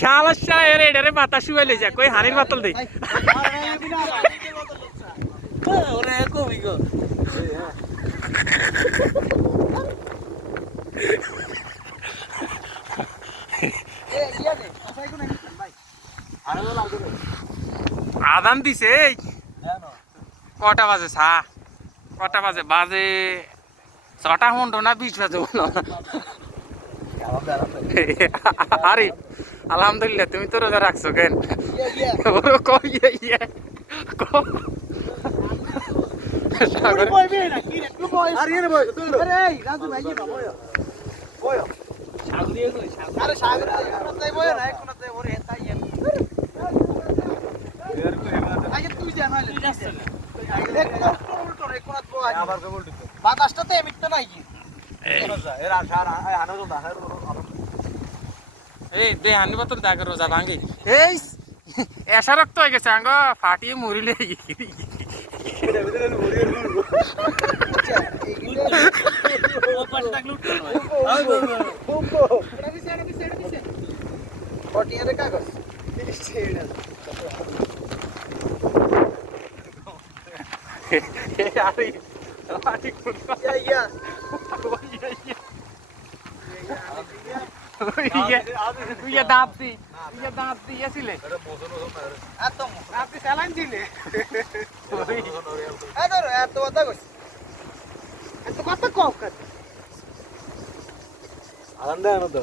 শালা শায়ের এডারে মাথা শুয়াইলে যা কই হানির বোতল দেই ওরে কবি গো আদান দিছে কটা বাজে সা কটা বাজে বাজে 6টা ঘন্টা না 20 বাজে বলো আরে আলহামদুলিল্লাহ তুমি তো রোজা রাখছো কেন ওরে কই ইয়ে সাগর বইবে না কি রে তুই বই আরে রে বই আরে এই রাজু ভাই না বই বই সাগর দিয়ে কই আরে সাগর তাই বই না এখন তাই ওরে তাই এর কই আগে তুই যা না তুই যাস না উল্টো রে কোন তো আবার উল্টো বাতাসটাতে এমিটটা নাই কি এর আশা আনো তো না এই দে হানি বোতল দাগ রোজা ভাঙি এই এসা রক্ত হয়ে গেছে আঙ্গ ফাটিয়ে মরিলে দাঁত দিয়েছিলে আপনি স্যালাইন দিলে এত কথা কইছ এত কথা কও কত আনন্দ আনন্দ